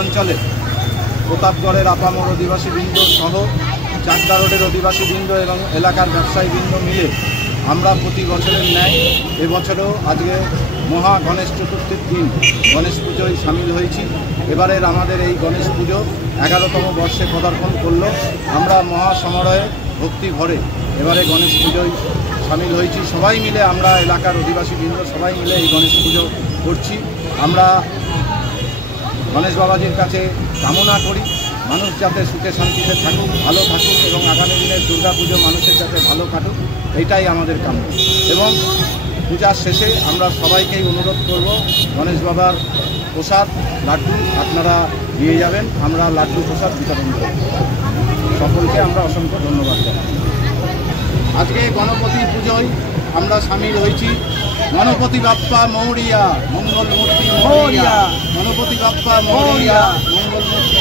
অঞ্চলে প্রতাপগড়ের আপামর অধিবাসীবৃন্দ সহ চাকদা রোডের অধিবাসীবৃন্দ এবং এলাকার ব্যবসায়ীবৃন্দ মিলে আমরা প্রতি বছরের ন্যায় এবছরও আজকে মহা গণেশ চতুর্থীর দিন গণেশ পুজোয় সামিল হয়েছি। এবারের আমাদের এই গণেশ পুজো 11তম বর্ষে পদার্পণ করলো। আমরা মহা সমারোহে ভক্তি ভরে এবারে গণেশ পুজোয় সামিল হয়েছি। সবাই মিলে আমরা এলাকার অধিবাসীবৃন্দ সবাই মিলে এই গণেশ পুজো করছি। আমরা গণেশ বাবাজির কাছে কামনা করি মানুষ যাতে সুখে শান্তিতে থাকুক, ভালো থাকুক এবং আগামী দিনের দুর্গা পুজো মানুষের যাতে ভালো কাটুক, এইটাই আমাদের কাম্য। এবং পূজার শেষে আমরা সবাইকেই অনুরোধ করব গণেশ বাবার প্রসাদ লাড্ডু আপনারা নিয়ে যাবেন। আমরা লাড্ডু প্রসাদ বিতরণ করব। সকলকে আমরা অসংখ্য ধন্যবাদ জানাই। আজকে গণপতি পুজোয় আমরা সামিল হয়েছি। গণপতি বাপ্পা মৌরিয়া, মঙ্গল মূর্তি মৌরিয়া, গণপতি বাপ্পা মৌরিয়া, মঙ্গল মূর্তি